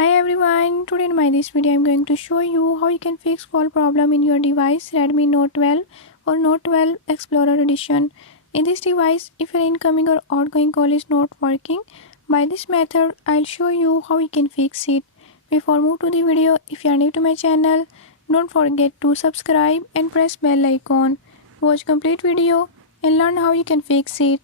Hi everyone, today in my this video I am going to show you how you can fix call problem in your device Redmi Note 12 or Note 12 Explorer Edition. In this device, if your incoming or outgoing call is not working, by this method I'll show you how you can fix it. Before move to the video, if you are new to my channel, don't forget to subscribe and press bell icon. Watch complete video and learn how you can fix it.